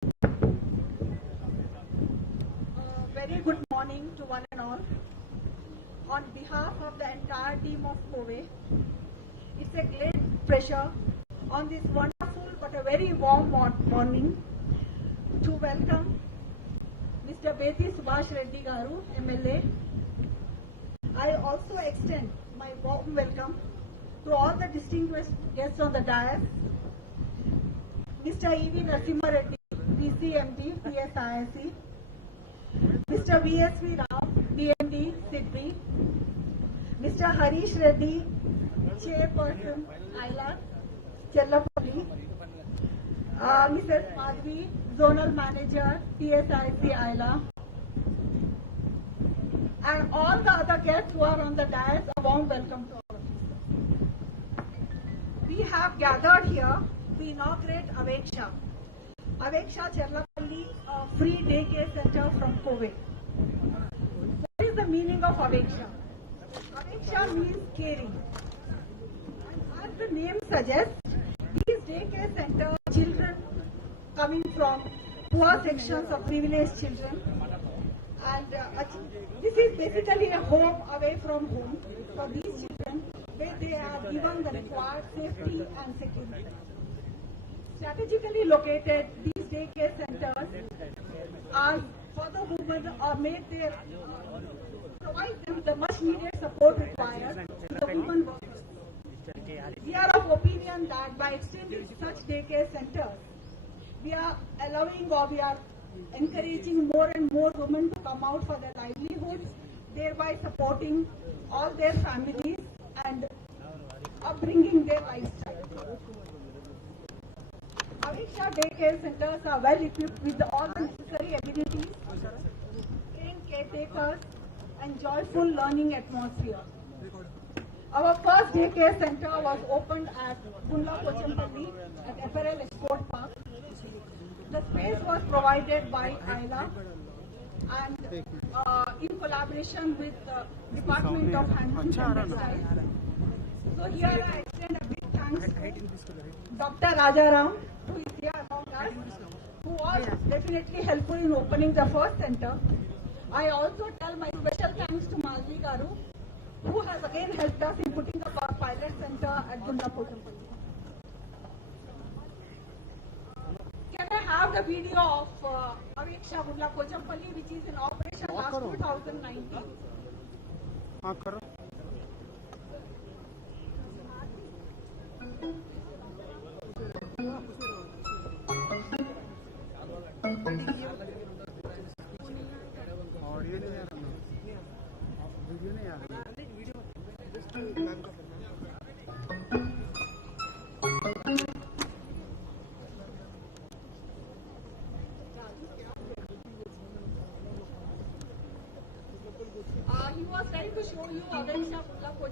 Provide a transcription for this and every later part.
Very good morning to one and all. On behalf of the entire team of Cowe, it's a great pleasure on this wonderful but a very warm morning to welcome Mr. Beti Subhash Reddy Garu, MLA. I also extend my warm welcome to all the distinguished guests on the dais. Mr. E.V. Narasimha Reddy, PCMD, PSIC. Mr. V.S.V. Rao, DMD, SIDBI. Mr. Harish Reddy, Chairperson, IALA-Cherlapally. Mrs. Madhvi, Zonal Manager, PSIC, IALA. And all the other guests who are on the dais, a warm welcome to all of you. We have gathered here to inaugurate Aveksha Cherlapally, a free daycare center from Cowe. What is the meaning of Aveksha? Aveksha means caring. And as the name suggests, these daycare centers, children coming from poor sections of privileged children, and this is basically a home away from home for these children, where they are given the required safety and security. Strategically located, these daycare centers are for the women or made their provide them the much needed support required to the women workers. We are of opinion that by extending such daycare centers, we are allowing or we are encouraging more and more women to come out for their livelihoods, thereby supporting all their families and upbringing their lifestyle. Aveksha daycare centers are well equipped with all the necessary amenities, trained caretakers, and joyful learning atmosphere. Our first daycare center was opened at Cherlapally at Apparel Export Park. The space was provided by IALA and in collaboration with the Department of Handlooms and Textiles. So here I extend a big thanks to Dr. Rajaram, who is here among us, who was definitely helpful in opening the first center. I also tell my special thanks to Madhvi Garu, who has again helped us in putting up our pilot center at Cherlapally. Can I have the video of Aveksha Cherlapally, which is in operation last 2019? He was trying to show you Aveksha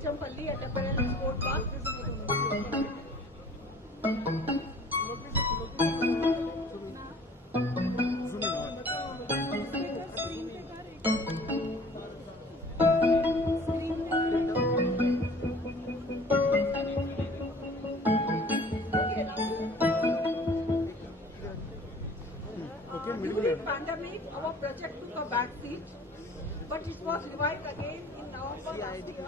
Cherlapally at Apparel Export Park. During pandemic, our project took a back seat, but it was revived again in November last year.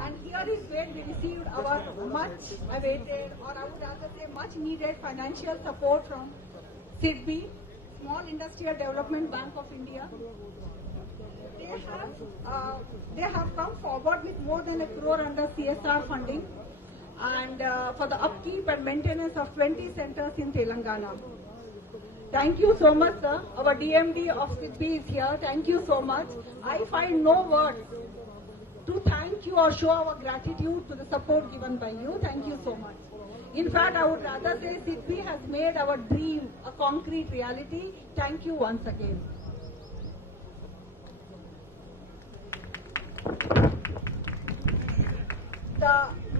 And here is where we received our much awaited, or I would rather say much needed financial support from SIDBI, Small Industrial Development Bank of India. They have come forward with more than ₹1 crore under CSR funding and for the upkeep and maintenance of 20 centers in Telangana. Thank you so much, sir. Our DMD of SIDBI is here. Thank you so much. I find no words to thank you or show our gratitude to the support given by you. Thank you so much. In fact, I would rather say SIDBI has made our dream a concrete reality. Thank you once again.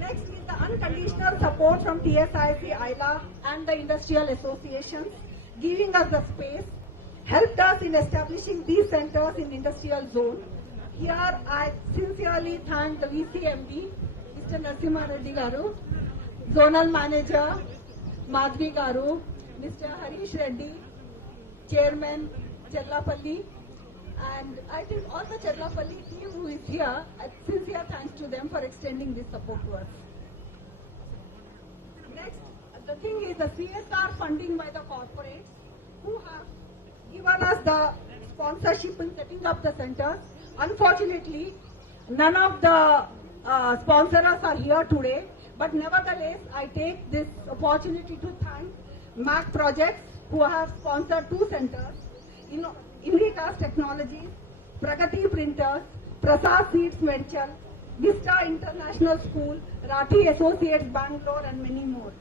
Next is the unconditional support from TSIC, IALA and the industrial associations, giving us the space, helped us in establishing these centers in industrial zone. Here I sincerely thank the VCMD, Mr. Narasimha Reddy Garu, Zonal Manager, Madhvi Garu, Mr. Harish Reddy, Chairman, Cherlapally, and I think all the Cherlapally team who is here, sincere thanks to them for extending this support to us. Next, the thing is the CSR funding by the corporates who have given us the sponsorship in setting up the centers. Unfortunately, none of the sponsors are here today, but nevertheless, I take this opportunity to thank MAC Projects who have sponsored 2 centers, Indicast Technologies, Pragati Printers, Prasad Seeds Medical, Vista International School, Rathi Associates Bangalore, and many more.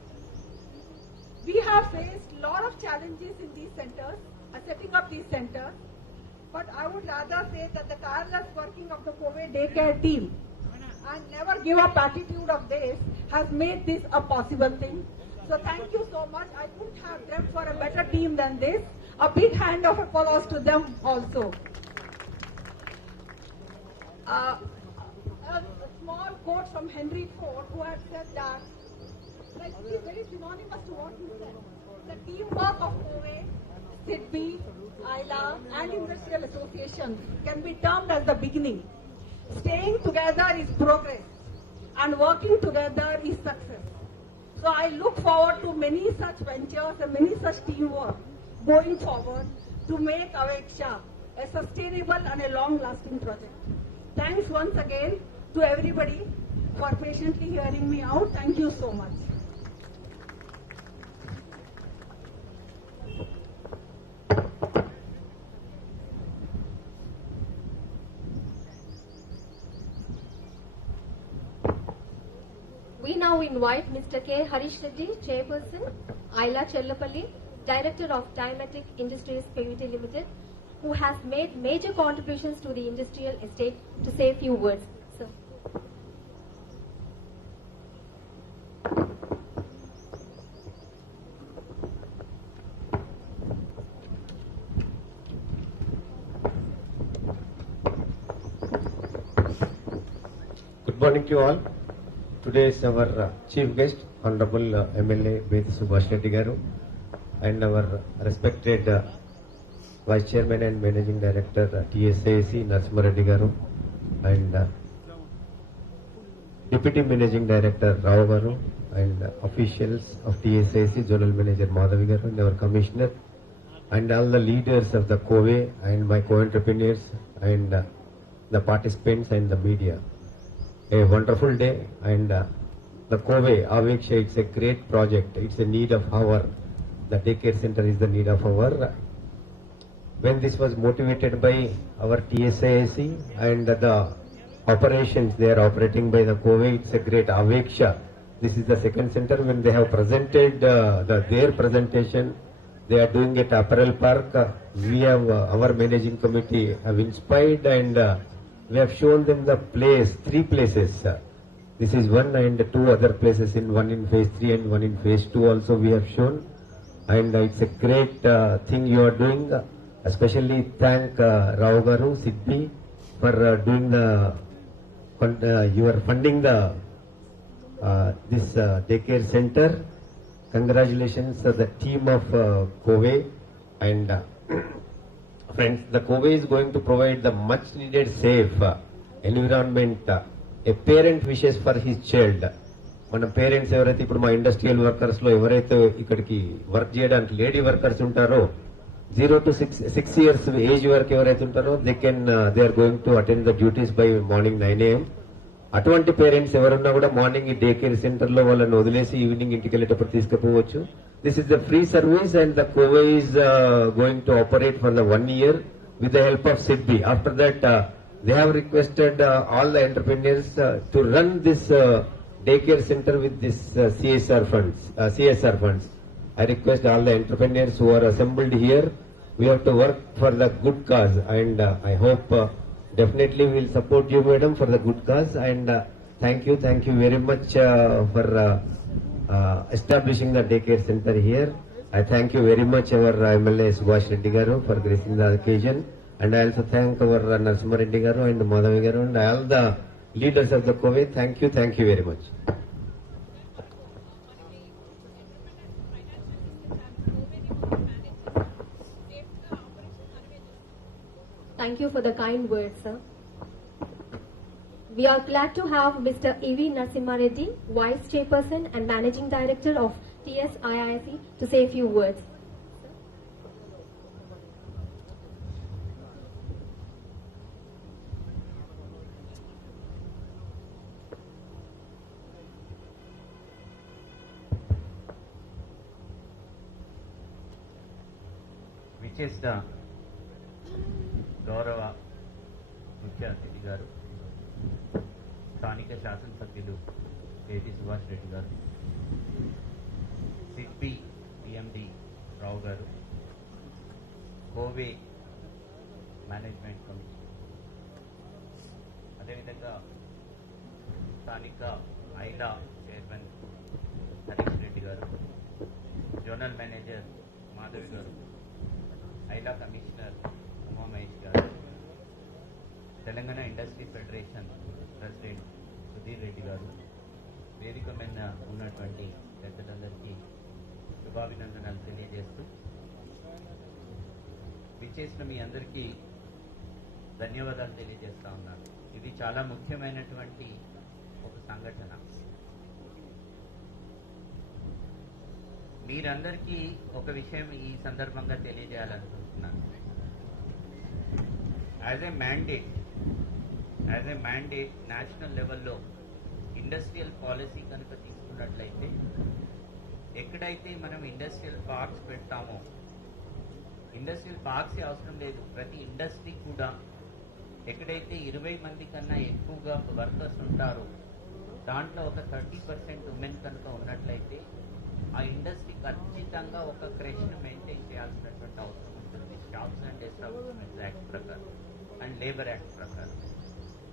We have faced a lot of challenges in these centers, setting up these centers, but I would rather say that the tireless working of the Cowe daycare team and never give up attitude of theirs has made this a possible thing. So thank you so much. I couldn't have dreamt for a better team than this. A big hand of applause to them also. A small quote from Henry Ford, who had said that, like, it is very synonymous to what he said. The teamwork of Cowe, SIDBI, IALA, and industrial associations can be termed as the beginning. Staying together is progress, and working together is success. So I look forward to many such ventures and many such teamwork going forward to make Aveksha a sustainable and a long-lasting project. Thanks once again to everybody for patiently hearing me out. Thank you so much. We now invite Mr. K. Harish Reddy, Chairperson, IALA-Cherlapally, Director of Diametic Industries Pvt Limited, who has made major contributions to the industrial estate, to say a few words. Sir. Good morning to you all. Today is our chief guest, Hon'ble MLA Vasudeva Reddy garu, and our respected Vice Chairman and Managing Director TSIC Reddy garu, and Deputy Managing Director Rao garu, and officials of TSIC, General Manager Madhavi garu, and our Commissioner, and all the leaders of the Cowe and my co-entrepreneurs, and the participants and the media. A wonderful day, and the Cowe Aveksha, it's a great project. It's a need of our, the daycare center is the need of our. When this was motivated by our TSIC and the operations they are operating by the Cowe, it's a great Aveksha. This is the second center. When they have presented their presentation, they are doing it apparel park. We have our managing committee have inspired, and we have shown them the place, 3 places. This is 1 and 2 other places, one in phase 3 and 1 in phase 2 also we have shown. And it's a great thing you are doing. Especially thank Rao garu, SIDBI, for doing the, you are funding the this daycare center. Congratulations to the team of Cowe, and friends, the Cowe is going to provide the much needed safe environment. A parent wishes for his child. మన పేరెంట్స్ ఎవరైతే ఇప్పుడు మా industrial workers లో ఎవరైతే ఇక్కడికి వర్క్ చేయడానికి lady workers ఉంటారో 0 to 6 years age వరకు ఎవరైతే ఉంటారో they are going to attend the duties by morning 9 AM. అటువంటి పేరెంట్స్ ఎవరున్నా కూడా మార్నింగ్ ఈ డే కేర్ సెంటర్ లో వాళ్ళని వదిలేసి ఈవినింగ్ ఇంటికి వెళ్ళేటప్పుడు తీసుకుపోవచ్చు. This is the free service, and the Cowe is going to operate for the 1 year with the help of SIDBI. After that, they have requested all the entrepreneurs to run this daycare center with this CSR funds. I request all the entrepreneurs who are assembled here, we have to work for the good cause, and I hope definitely we will support you, madam, for the good cause. And thank you very much for establishing the daycare center here. I thank you very much our MLA Subhash Reddy garu for gracing the occasion, and I also thank our Narasimha Reddy garu and Madhavi garu and all the leaders of the Cowe. Thank you very much. Thank you for the kind words, sir. We are glad to have Mr. E.V. Narasimha Reddy, Vice Chairperson and Managing Director of TSIIC, to say a few words. విచ్చేసిన గౌరవ ముఖ్య అతిథి గారు, స్థానిక శాసనసభ్యులు రెడ్డి సుభాష్ రెడ్డి గారు, SIDBI PMD రావు గారు, Kovai management committee, అదేవిధంగా స్థానిక ఐలా చైర్మన్ హరీష్ రెడ్డి గారు, జోనల్ మేనేజర్ మాధవి గారు, ఐలా కమిషనర్ మోహన్ గారు, Telangana industry federation president Sudheer రెడ్డి గారు, వేదిక మీద ఉన్నటువంటి పెద్దలందరికీ శుభాభినందనలు తెలియజేస్తూ, విచ్చేసిన మీ అందరికీ ధన్యవాదాలు తెలియజేస్తా ఉన్నాను. ఇది చాలా ముఖ్యమైనటువంటి ఒక సంఘటన. మీరందరికీ ఒక విషయం ఈ సందర్భంగా తెలియజేయాలనుకుంటున్నాను. యాజ్ ఏ మ్యాండేట్ నేషనల్ లెవెల్లో ఇండస్ట్రియల్ పాలసీ కనుక తీసుకున్నట్లయితే, ఎక్కడైతే మనం ఇండస్ట్రియల్ పార్క్స్ పెడతామో, ఇండస్ట్రియల్ పార్క్స్ అవసరం లేదు, ప్రతి ఇండస్ట్రీ కూడా ఎక్కడైతే 20 మంది కన్నా ఎక్కువగా వర్కర్స్ ఉంటారో దాంట్లో ఒక 30% ఉమెన్ కనుక ఉన్నట్లయితే ఆ ఇండస్ట్రీ ఖచ్చితంగా ఒక క్రెష్ను మెయింటైన్ చేయాల్సినటువంటి అవసరం ఉంటుంది, స్టాఫ్స్ అండ్ ఎస్టాబ్లిష్మెంట్స్ యాక్ట్ ప్రకారం అండ్ లేబర్ యాక్ట్ ప్రకారం.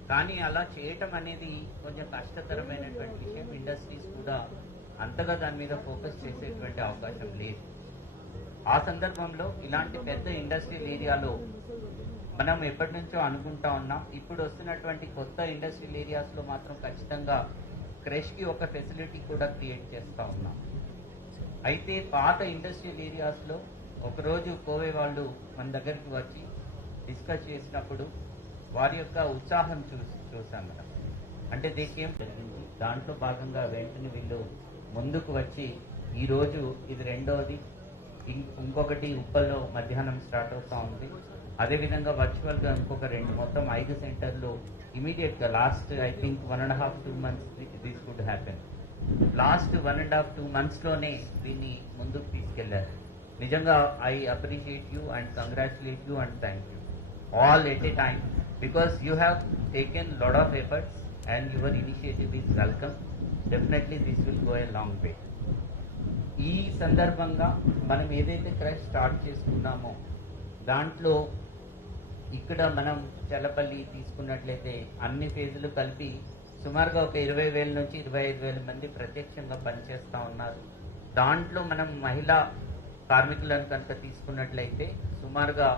కానీ అలా చేయటం అనేది కొంచెం కష్టతరమైనటువంటి విషయం. ఇండస్ట్రీస్ కూడా అంతగా దాని మీద ఫోకస్ చేసేటువంటి అవకాశం లేదు. ఆ సందర్భంలో ఇలాంటి పెద్ద ఇండస్ట్రియల్ ఏరియాలో మనం ఎప్పటి నుంచో అనుకుంటా ఉన్నాం. ఇప్పుడు వస్తున్నటువంటి కొత్త ఇండస్ట్రియల్ ఏరియాస్లో మాత్రం ఖచ్చితంగా క్రెష్కి ఒక ఫెసిలిటీ కూడా క్రియేట్ చేస్తూ ఉన్నాం. అయితే పాత ఇండస్ట్రియల్ ఏరియాస్లో ఒకరోజు కోవే వాళ్ళు మన దగ్గరికి వచ్చి డిస్కస్ చేసినప్పుడు వారి యొక్క ఉత్సాహం చూసాం మనం. అంటే దేకేం జరిగింది, దాంట్లో భాగంగా వెంటనే వీళ్ళు ముందుకు వచ్చి ఈరోజు ఇది రెండవది, ఇంకొకటి ఉప్పల్లో మధ్యాహ్నం స్టార్ట్ అవుతూ ఉంది. అదేవిధంగా వర్చువల్గా ఇంకొక 2, మొత్తం 5 సెంటర్లు ఇమీడియట్గా last I think 1.5-2 months this could happen. Last 1.5-2 monthsలోనే దీన్ని ముందుకు తీసుకెళ్లారు. నిజంగా I appreciate you and congratulate you and thank you all at a time, because you have taken lot of efforts and your initiative is welcome. Definitely this will go a long way. ఈ సందర్భంగా మనం ఏదైతే crush start చేసుకున్నామో దాంట్లో ఇక్కడ మనం చెర్లపల్లి తీసుకున్నట్లయితే అన్ని ఫేజులు కలిపి సుమారుగా ఒక 20,000 నుంచి 25,000 మంది ప్రత్యక్షంగా పనిచేస్తూ ఉన్నారు. దాంట్లో మనం మహిళా కార్మికులను కనుక తీసుకున్నట్లయితే సుమారుగా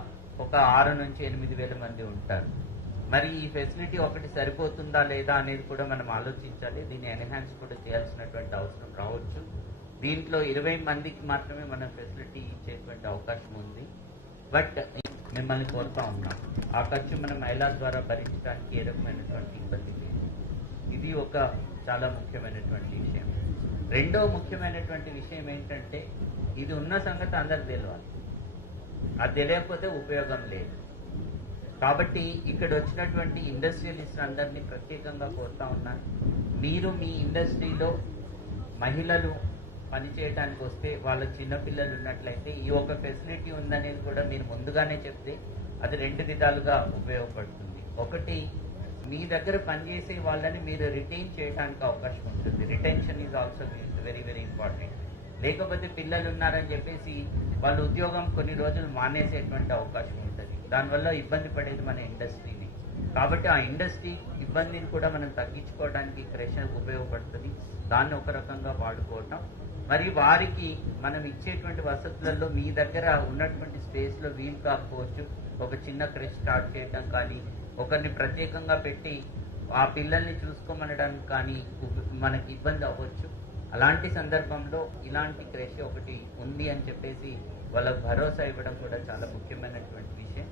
ఒక 6 నుంచి 8,000 మంది ఉంటారు. మరి ఈ ఫెసిలిటీ ఒకటి సరిపోతుందా లేదా అనేది కూడా మనం ఆలోచించాలి. దీన్ని ఎన్హాన్స్ కూడా చేయాల్సినటువంటి అవసరం రావచ్చు. దీంట్లో 20 మందికి మాత్రమే మనం ఫెసిలిటీ ఇచ్చేటువంటి అవకాశం ఉంది. బట్ మిమ్మల్ని కోరుతా ఉన్నాం, ఆ ఖర్చు మనం మహిళల ద్వారా భరించడానికి ఏ రకమైనటువంటి ఇబ్బంది లేదు. ఇది ఒక చాలా ముఖ్యమైనటువంటి విషయం. రెండో ముఖ్యమైనటువంటి విషయం ఏంటంటే, ఇది ఉన్న సంగతి అందరికి తెలియాలి. అది తెలియకపోతే ఉపయోగం లేదు. కాబట్టి ఇక్కడ వచ్చినటువంటి ఇండస్ట్రియలిస్ట్ అందరినీ ప్రత్యేకంగా కోరుతా ఉన్నాను, మీరు మీ ఇండస్ట్రీలో మహిళలు పనిచేయడానికి వస్తే వాళ్ళ చిన్నపిల్లలు ఉన్నట్లయితే ఈ ఒక ఫెసిలిటీ ఉందనేది కూడా మీరు ముందుగానే చెప్తే అది 2 విధాలుగా ఉపయోగపడుతుంది. ఒకటి, మీ దగ్గర పనిచేసే వాళ్ళని మీరు రిటైన్ చేయడానికి అవకాశం ఉంటుంది. Retention is also very very important. లేకపోతే పిల్లలు ఉన్నారని చెప్పేసి వాళ్ళ ఉద్యోగం కొన్ని రోజులు మానేసేటువంటి అవకాశం ఉంటుంది. దానివల్ల ఇబ్బంది పడేది మన ఇండస్ట్రీని. కాబట్టి ఆ ఇండస్ట్రీ ఇబ్బందిని కూడా మనం తగ్గించుకోవడానికి క్రెషర్ ఉపయోగపడుతుంది. దాన్ని ఒక రకంగా వాడుకోవటం, మరి వారికి మనం ఇచ్చేటువంటి వసతులలో మీ దగ్గర ఉన్నటువంటి స్పేస్లో వీలు కాకపోవచ్చు, ఒక చిన్న క్రెష్ స్టార్ట్ చేయడం కానీ, ఒకరిని ప్రత్యేకంగా పెట్టి ఆ పిల్లల్ని చూసుకోమనడానికి కానీ మనకి ఇబ్బంది అవ్వచ్చు. అలాంటి సందర్భంలో ఇలాంటి క్రెష్ ఒకటి ఉంది అని చెప్పేసి వాళ్ళకు భరోసా ఇవ్వడం కూడా చాలా ముఖ్యమైనటువంటి విషయం.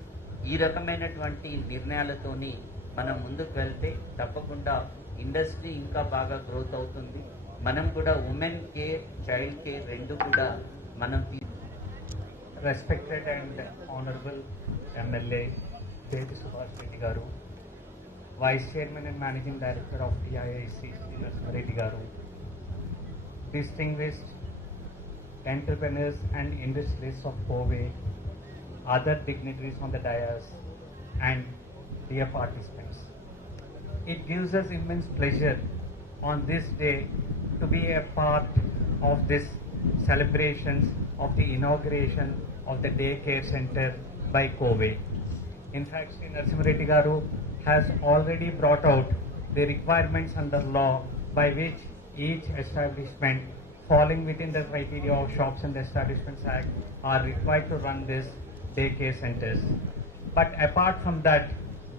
ఈ రకమైనటువంటి నిర్ణయాలతోని మనం ముందుకు వెళ్తే తప్పకుండా ఇండస్ట్రీ ఇంకా బాగా గ్రోత్ అవుతుంది. మనం కూడా ఉమెన్ కేర్, చైల్డ్ కేర్ రెండు కూడా మనం Respected and Honorable MLA Jayesh Reddy Garu, Vice Chairman and Managing Director of IAC Reddy Garu, distinguished entrepreneurs and industrialists of Cowe, other dignitaries on the dais, and dear participants. It gives us immense pleasure on this day to be a part of this celebrations of the inauguration of the daycare center by Cowe. In fact, Sri Reddy Garu has already brought out the requirements under law by which each establishment falling within the criteria of Shops and Establishments Act are required to run this daycare centers. But apart from that,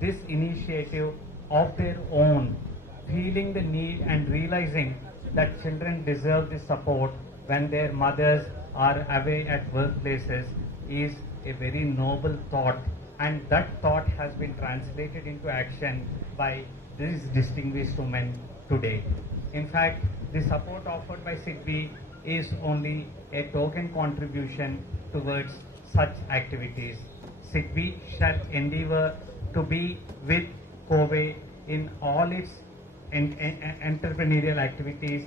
this initiative of their own, feeling the need and realizing that children deserve the support when their mothers are away at workplaces is a very noble thought, and that thought has been translated into action by these distinguished women today. In fact, the support offered by SIGBI is only a token contribution towards such activities. SIGBI shall endeavor to be with Cowe in all its entrepreneurial activities,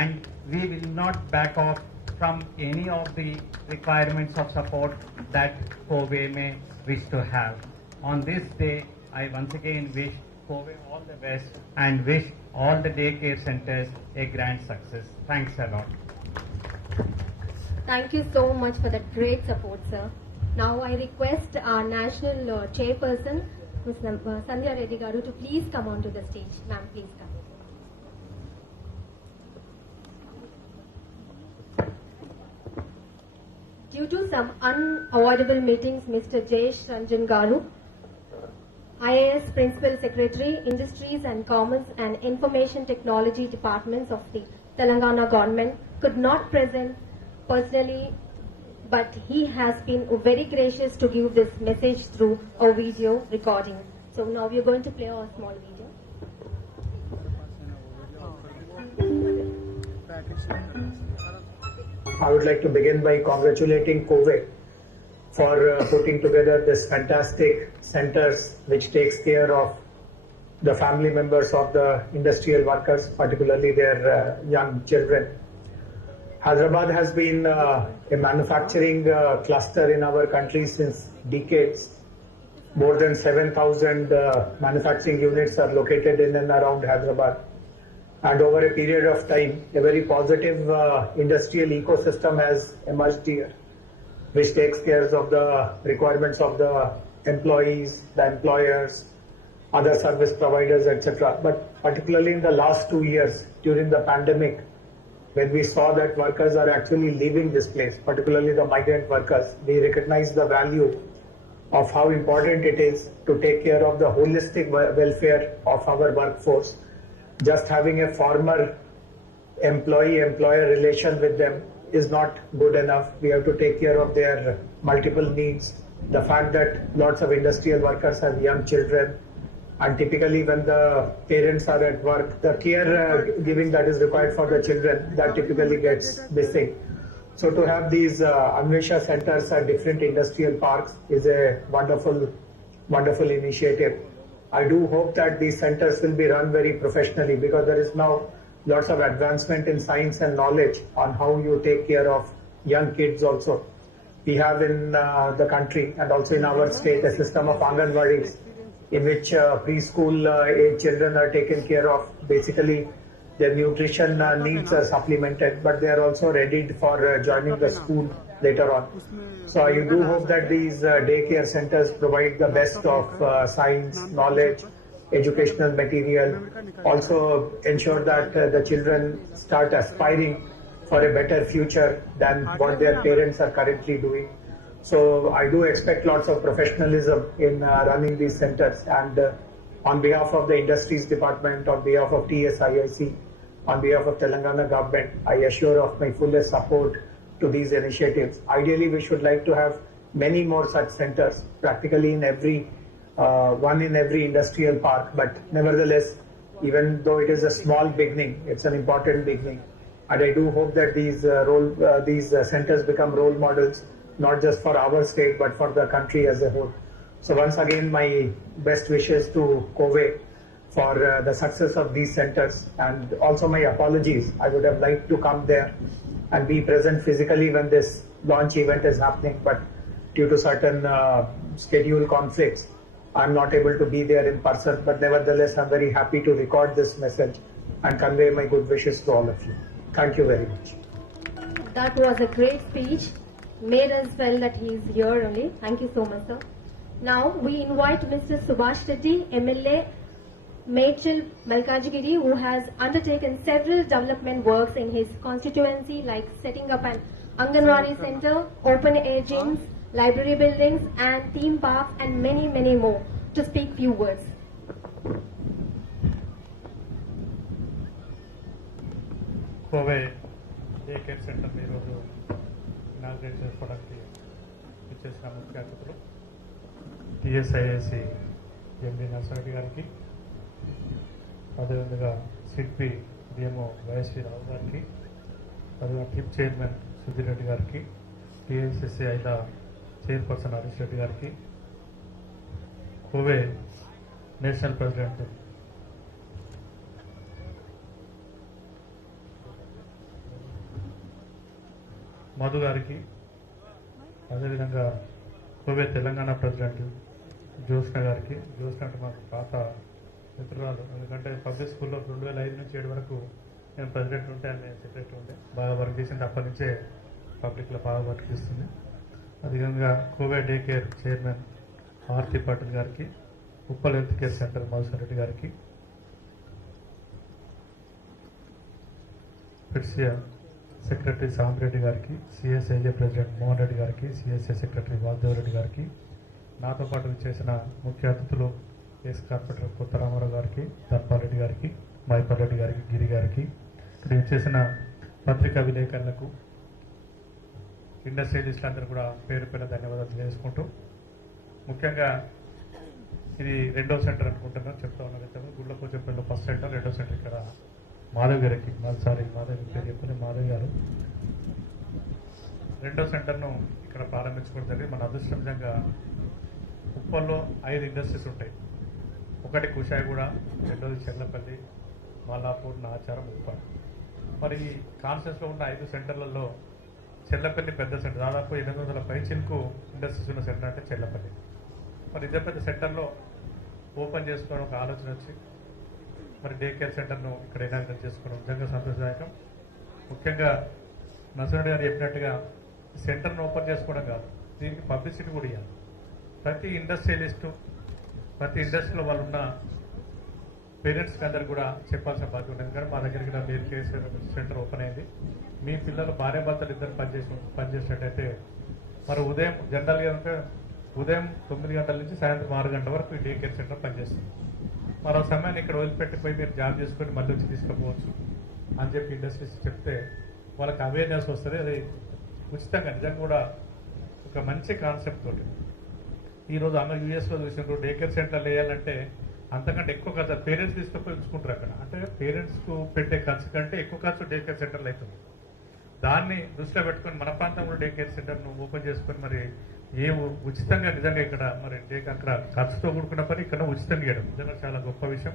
and we will not back off from any of the requirements of support that Cowe may wish to have. On this day, I once again wish Cowe all the best and wish all the daycare centers a grand success. Thanks a lot. Thank you so much for that great support, sir. Now I request our national chairperson, Ms. Sandhya Reddy Garu, to please come onto the stage. Ma'am, please come. Due to some unavoidable meetings, Mr. Jayesh Ranjan Garu, IAS Principal Secretary, Industries and Commerce and Information Technology Departments of the Telangana government, could not present personally, but he has been very gracious to give this message through a video recording. So now we are going to play a small video. I would like to begin by congratulating Cowe for putting together this fantastic centers which takes care of the family members of the industrial workers, particularly their young children. Hyderabad has been a manufacturing cluster in our country since decades. More than 7,000 manufacturing units are located in and around Hyderabad. And over a period of time, a very positive industrial ecosystem has emerged here, which takes care of the requirements of the employees, the employers, other service providers, etc. But particularly in the last 2 years, during the pandemic, when we saw that workers are actually leaving this place, particularly the migrant workers, we recognize the value of how important it is to take care of the holistic welfare of our workforce. Just having a former employee-employer relation with them is not good enough. We have to take care of their multiple needs. The fact that lots of industrial workers have young children, and typically when the parents are at work, the care giving that is required for the children, that typically gets missing. So to have these Aveksha centers at different industrial parks is a wonderful initiative. I do hope that these centers will be run very professionally, because there is now lots of advancement in science and knowledge on how you take care of young kids also. We have in the country and also in our state a system of Anganwadis in which preschool age children are taken care of. Basically, their nutrition needs are supplemented, but they are also readied for joining the school later on. So I do hope that these daycare centers provide the best of science, knowledge, educational material, also ensure that the children start aspiring for a better future than what their parents are currently doing. So I do expect lots of professionalism in running these centers, and on behalf of the Industries Department, on behalf of TSIIC, on behalf of Telangana government, I assure of my fullest support to these initiatives. Ideally, we should like to have many more such centers, practically in every one in every industrial park. But nevertheless, even though it is a small beginning, it's an important beginning. And I do hope that these centers become role models, not just for our state, but for the country as a whole. So once again, my best wishes to Cowe for the success of these centers, and also my apologies. I would have liked to come there and be present physically when this launch event is happening, but due to certain schedule conflicts, I'm not able to be there in person. But nevertheless, I'm very happy to record this message and convey my good wishes to all of you. Thank you very much. That was a great speech. Made us feel that he is here only. Thank you so much, sir. Now we invite Mr. Subhash Reddy, MLA, Machel Malkajgiri, who has undertaken several development works in his constituency, like setting up an Anganwadi center, open air gyms, library buildings, and theme parks, and many, many more, to speak few words. కోవే day care center ఈరోజు inaugurate చేసుకోవడానికి ఇచ్చేసిన ముఖ్య అతిథులు టీఎస్ఐఏసి ఎండి నర్సరెడ్డి గారికి, అదేవిధంగా సిడ్పి DMO YSV రావు గారికి, అదేవిధంగా టిప్ చైర్మన్ సుధీర్ రెడ్డి గారికి, టీఎస్ఎస్ఐల చైర్పర్సన్ హరీష్ రెడ్డి గారికి, కోవే నేషనల్ ప్రెసిడెంట్ మధు గారికి, అదేవిధంగా కోవే తెలంగాణ ప్రెసిడెంట్ జ్యోత్స్న గారికి. జ్యోత్స్న అంటే మాకు పాత మిత్రురాలు, ఎందుకంటే పబ్లిక్ స్కూల్లో 2005 నుంచి 7 వరకు నేను ప్రెసిడెంట్ ఉంటే నేను సెక్రటరీ ఉంటే బాగా వర్క్ చేసింది. అప్పటి నుంచే పబ్లిక్లో బాగా వర్క్ చేస్తుంది. అదేవిధంగా కోవే day care chairman Aarti Patil గారికి, Uppal health care center Madhusudan Reddy గారికి, ఫిట్సియా సెక్రటరీ సాంబి రెడ్డి గారికి, సిఎస్ఐఏ ప్రెసిడెంట్ మోహన్ రెడ్డి గారికి, సిఎస్ఐ సెక్రటరీ వాసుదేవ రెడ్డి గారికి, నాతో పాటు చేసిన ముఖ్య అతిథులు ఎస్ కార్పొరేటర్ కొత్త రామారావు గారికి, ధన్పాల్ రెడ్డి గారికి, మైపాల్ రెడ్డి గారికి, గిరి గారికి, ఇక్కడ చేసిన పత్రికా విలేకరులకు, ఇండస్ట్రియలిస్టులందరూ కూడా పేరు పేరు ధన్యవాదాలు తెలియజేసుకుంటూ, ముఖ్యంగా ఇది 2వ సెంటర్ అనుకుంటున్నాను, చెప్తా ఉన్న విధంగా గుళ్ళపోచంపల్లిలో ఫస్ట్ సెంటర్, 2వ సెంటర్ ఇక్కడ మాధవ్ గారికి, మాధవ్ పేరు చెప్పండి, మాధవ్ గారు 2వ సెంటర్ను ఇక్కడ ప్రారంభించుకోవడం జరిగింది. మన అదృష్టంగా ఉప్పల్లో 5 ఇండస్ట్రీస్ ఉంటాయి. ఒకటి కుషాయిగూడ, 2వది చెర్లపల్లి, మాలాపూర్, నాచారం, ఉప్పల్. మరి ఈ కాన్స్టిట్యూన్సీలో ఉన్న 5 సెంటర్లలో చెర్లపల్లి పెద్ద సెంటర్, దాదాపు 800 పైచిలకు ఇండస్ట్రీస్ ఉన్న సెంటర్ అంటే చెర్లపల్లి. మరి ఇదే పెద్ద సెంటర్లో ఓపెన్ చేసుకోవడం ఒక ఆలోచన వచ్చి మరి డే కేర్ సెంటర్ను ఇక్కడ ఇనాగ్రేట్ చేసుకోవడం నిజంగా సంతోషదాయకం. ముఖ్యంగా నర్సరెడ్డి గారు చెప్పినట్టుగా సెంటర్ను ఓపెన్ చేసుకోవడం కాదు, దీనికి పబ్లిసిటీ కూడా ఇవ్వాలి. ప్రతి ఇండస్ట్రియలిస్టు, ప్రతి ఇండస్ట్రీలో వాళ్ళు ఉన్న పేరెంట్స్కి అందరు కూడా చెప్పాల్సిన బాధ్యత ఉంటుంది. ఎందుకంటే మా దగ్గరికి డే కేర్ సెంటర్ ఓపెన్ అయింది. మీ పిల్లలు భార్యాభర్తలు ఇద్దరు పనిచేసినట్టయితే మరి ఉదయం జనరల్గా అంటే ఉదయం 9 గంటల నుంచి సాయంత్రం 6 గంటల వరకు ఈ డే కేర్ సెంటర్ పనిచేస్తుంది. మరో సమయాన్ని ఇక్కడ వదిలిపెట్టిపోయి మీరు జాబ్ చేసుకొని మళ్ళీ వచ్చి తీసుకుపోవచ్చు అని చెప్పి ఇండస్ట్రీస్ చెప్తే వాళ్ళకి అవేర్నెస్ వస్తుంది. అది ఉచితంగా నిజంగా కూడా ఒక మంచి కాన్సెప్ట్ తోటి ఈరోజు అందరూ యూఎస్లో చూసినప్పుడు డే కేర్ సెంటర్లు వేయాలంటే అంతకంటే ఎక్కువ ఖర్చు పేరెంట్స్ తీసుకుపోయి ఉంచుకుంటారు అక్కడ. అంటే పేరెంట్స్కు పెట్టే ఖర్చు కంటే ఎక్కువ ఖర్చు డే కేర్ సెంటర్లు అవుతుంది. దాన్ని దృష్టిలో పెట్టుకొని మన ప్రాంతంలో డే కేర్ సెంటర్ను ఓపెన్ చేసుకొని మరి ఉచితంగా నిజంగా ఇక్కడ మరి అక్కడ ఖర్చుతో కూడుకున్న పని ఇక్కడ ఉచితంగా ఇవ్వడం నిజంగా చాలా గొప్ప విషయం.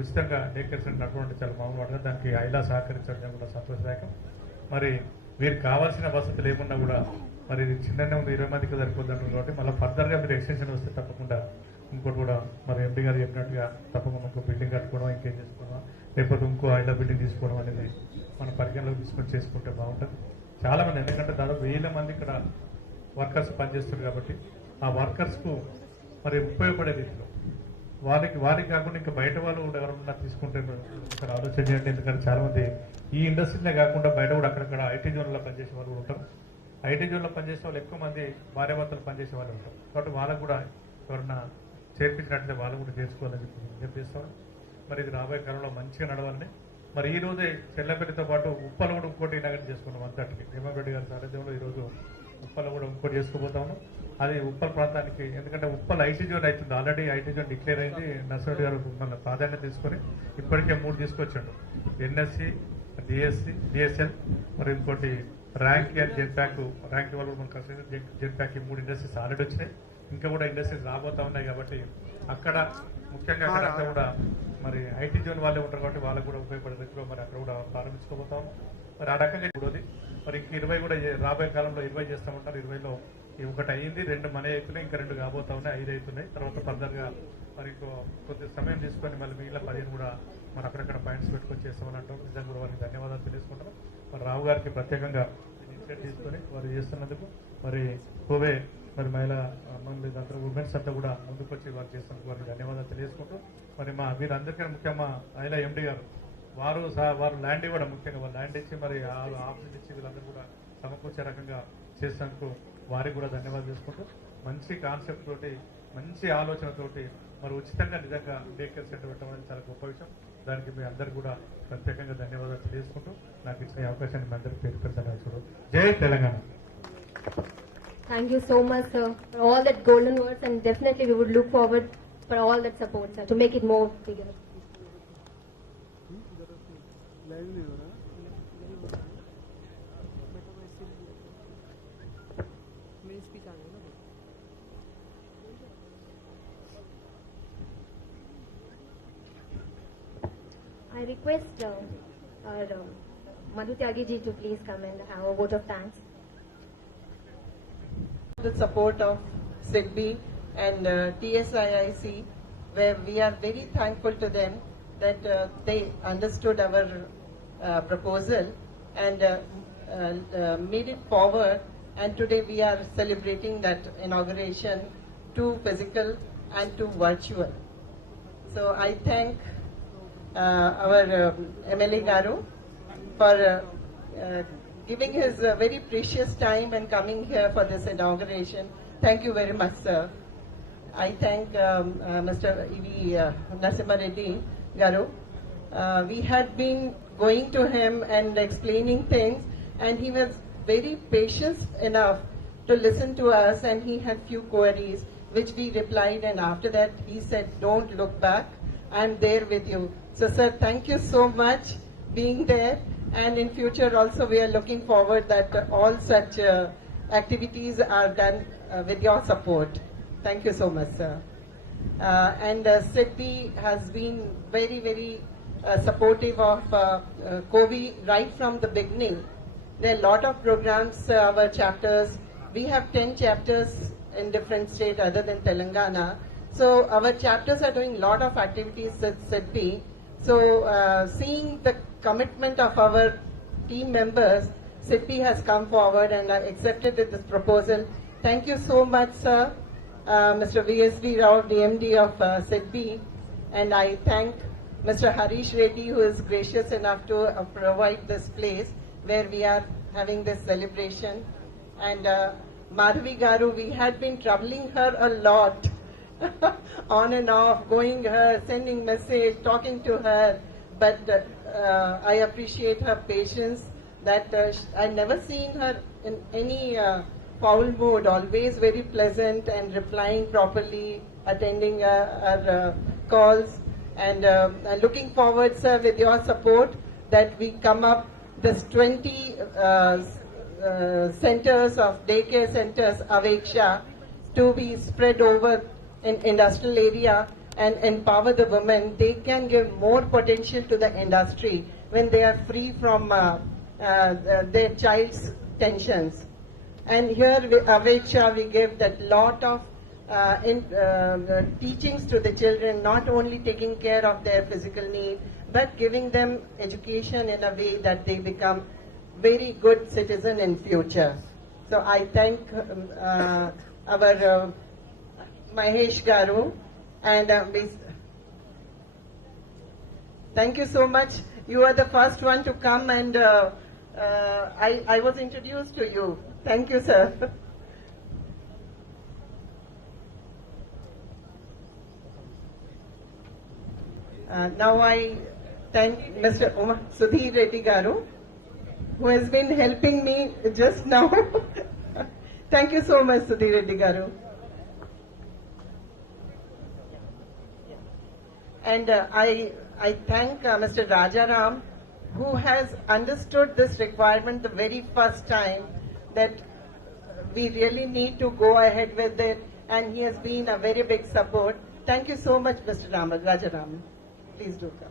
ఉచితంగా డే కేర్ సెంటర్ అటువంటి చాలా మామూలు దానికి ఐలా సహకరించడం కూడా సంతోషదాయకం. మరి వీరికి కావాల్సిన వసతులు ఏమున్నా కూడా మరి ఇది చిన్ననే ఉంది, 20 మందికి సరిపోద్ది అంటారు కాబట్టి మళ్ళీ ఫర్దర్గా మీరు ఎక్స్టెన్షన్ వస్తే తప్పకుండా ఇంకోటి కూడా మరి ఎంపీ గారు చెప్పినట్టుగా తప్పకుండా ఇంకో బిల్డింగ్ కట్టుకోవడం, ఇంకేం చేసుకోవడం, లేకపోతే ఇంకో ఐలా బిల్డింగ్ తీసుకోవడం అనేది మన పరిగణలోకి తీసుకొని చేసుకుంటే బాగుంటుంది. చాలామంది, ఎందుకంటే దాదాపు 1000 మంది ఇక్కడ వర్కర్స్ పనిచేస్తారు కాబట్టి ఆ వర్కర్స్కు మరి ఉపయోగపడే రీతిలో వారికి కాకుండా ఇంకా బయట వాళ్ళు కూడా ఎవరన్నా తీసుకుంటే ఇక్కడ ఆలోచన చేయండి. ఎందుకంటే చాలామంది ఈ ఇండస్ట్రీనే కాకుండా బయట కూడా అక్కడక్కడ ఐటీ జోన్లో పనిచేసే వాళ్ళు ఉంటారు. ఐటీ జోన్లో పనిచేసే వాళ్ళు ఎక్కువ మంది భార్యాభర్తలు పనిచేసే వాళ్ళు ఉంటారు. కాబట్టి వాళ్ళకు కూడా ఎవరన్నా చేర్పించినట్లయితే వాళ్ళు కూడా చేసుకోవాలని చెప్పి చేస్తాం. మరి ఇది రాబోయే కాలంలో మంచిగా నడవాలని మరి ఈ రోజే చెర్లపల్లితో పాటు ఉప్పలు కూడా ఇంకోటి ఇనాగ్రేట్ చేసుకున్నాం. అంతటికి హేమంత్ రెడ్డి గారి సారథ్యంలో ఈరోజు ఉప్పల్లో కూడా ఇంకోటి చేసుకోబోతాము. అది ఉప్పల్ ప్రాంతానికి, ఎందుకంటే ఉప్పల్ ఐటీ జోన్ అవుతుంది, ఆల్రెడీ ఐటీ జోన్ డిక్లేర్ అయింది. నర్సరెడ్డి గారు మన ప్రాధాన్యత తీసుకొని ఇప్పటికే 3 తీసుకొచ్చాడు. ఎన్ఎస్సి, డిఎస్ఎల్, మరి ఇంకోటి rank and Z pack. Rank వాళ్ళు మన కన్స్ట్రక్షన్ జెడ్ ప్యాక్, ఈ 3 ఇండస్ట్రీస్ ఆల్రెడీ వచ్చినాయి. ఇంకా కూడా ఇండస్ట్రీస్ రాబోతా ఉన్నాయి. కాబట్టి అక్కడ ముఖ్యంగా అక్కడ కూడా మరి ఐటీ జోన్ వాళ్ళే ఉంటారు కాబట్టి వాళ్ళకు కూడా ఉపయోగపడే రీతిలో మరి అక్కడ కూడా ప్రారంభించుకోబోతాము. మరి ఆ రకంగా చూడదు. మరి ఇంక 20 కూడా రాబోయే కాలంలో 20 చేస్తామంటారు. 20లో ఒకటి అయ్యింది, 2 మన అవుతున్నాయి, ఇంకా 2 కాబోతా ఉన్నాయి, 5 అవుతున్నాయి. తర్వాత ఫర్దర్గా మరి కొద్ది సమయం తీసుకొని మళ్ళీ మిగిలిన 15 కూడా మరి అక్కడక్కడ పాయింట్స్ పెట్టుకొని చేస్తామని అంటారు. నిజంగా కూడా వారికి ధన్యవాదాలు తెలియజేసుకుంటాం. మరి రావు గారికి ప్రత్యేకంగా ఇనిషియేటివ్ తీసుకొని వారు చేస్తున్నందుకు, మరి కోవే మరి మహిళా అందరూ ఉమెన్స్ అంతా కూడా ముందుకు వచ్చి వారు చేస్తున్నందుకు వారికి ధన్యవాదాలు తెలియజేసుకుంటూ, మరి మా వీరందరికీ ముఖ్యంగా మహిళా ఎండి గారు వారు ల్యాండ్ ఇవ్వడం, ముఖ్యంగా వాళ్ళు ల్యాండ్ ఇచ్చి మరి ఆఫీస్ ఇచ్చి వీళ్ళందరూ కూడా సమకూర్చే రకంగా చేసినందుకు వారికి కూడా ధన్యవాదాలు చేసుకుంటూ, మంచి కాన్సెప్ట్ తోటి మంచి ఆలోచనతోటి మరి ఉచితంగా నిజంగా డే కేర్ సెంటర్ పెట్టడం అనేది చాలా గొప్ప విషయం. దానికి మీ అందరికీ కూడా ప్రత్యేకంగా ధన్యవాదాలు తెలియజేసుకుంటూ నాకు ఇచ్చిన అవకాశాన్ని మీ అందరికీ పేరు ధన్యవాదాలు. జై Telangana. Thank you so much, sir, for all that golden words, and definitely we would look forward for all that support, sir, to make it more bigger. I request our Madhu Tyagi ji to please come and have a vote of thanks. The support of SIDBI and TSIIC, where we are very thankful to them that they understood our proposal and made it forward, and today we are celebrating that inauguration, 2 physical and 2 virtual. So I thank our MLA Garu for giving his very precious time and coming here for this inauguration. Thank you very much, sir. I thank Mr. E.V. Narasimha Reddy Garu. We had been going to him and explaining things, and he was very patient enough to listen to us, and he had few queries which we replied, and after that he said, "Don't look back, I'm there with you." So sir, thank you so much being there, and in future also we are looking forward that all such activities are done with your support. Thank you so much, sir. And SIDBI has been very, very supportive of COVI right from the beginning. There are a lot of programs, our chapters. We have 10 chapters in different states other than Telangana. So our chapters are doing a lot of activities at SIDBI. So seeing the commitment of our team members, SIDBI has come forward and accepted this proposal. Thank you so much, sir. Mr. VSV Rao, DMD of SIDBI, and I thank Mr. Harish Reddy, who is gracious enough to provide this place where we are having this celebration. And Madhavi Garu, we had been troubling her a lot, on and off, going her, sending message, talking to her, but I appreciate her patience, that I never seen her in any foul mood, always very pleasant and replying properly, attending our calls, and looking forward, sir, with your support, that we come up this 20 centers of daycare centers, Aveksha, to be spread over in industrial area and empower the women. They can give more potential to the industry when they are free from their child's tensions. And here Aveksha, we give that lot of teachings to the children, not only taking care of their physical need, but giving them education in a way that they become very good citizen in future. So I thank our Mahesh Garu, and thank you so much. You are the first one to come, and I was introduced to you. Thank you, sir. Now I thank Mr. Sudhir Reddy Garu, who has been helping me just now. Thank you so much, Sudhir Reddy Garu. And I thank Mr. Rajaram, who has understood this requirement the very first time, that we really need to go ahead with it, and he has been a very big support. Thank you so much, Mr. Rajaram. Please do come.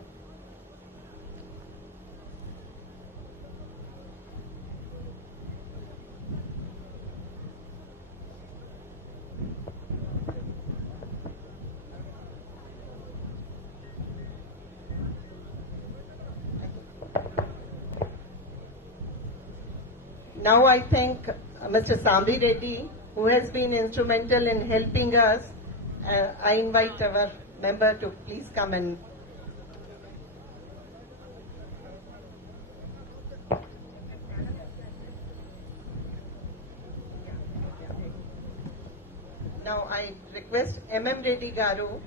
Now I thank Mr. Sambi Reddy, who has been instrumental in helping us. I invite our member to please come and now I request MM Reddy Garu.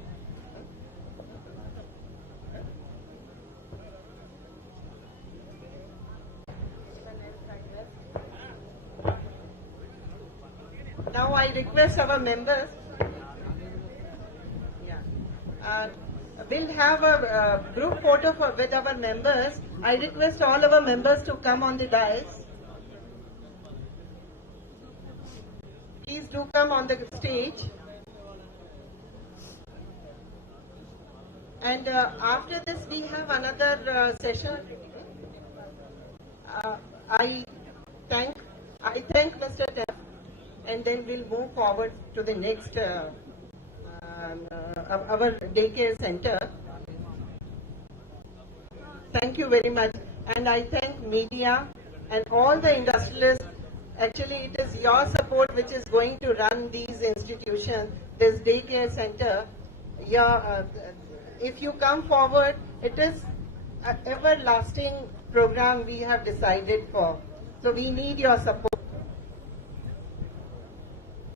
Now I request our members. We'll have a group photo with our members. I request all our members to come on the dais. Please do come on the stage. And after this, we have another session. I thank Mr. Dev, and then we'll move forward to the next our daycare center. Thank you very much, and I thank media and all the industrialists. Actually, it is your support which is going to run these institutions, this daycare center. If you come forward, it is an everlasting program we have decided for. So we need your support.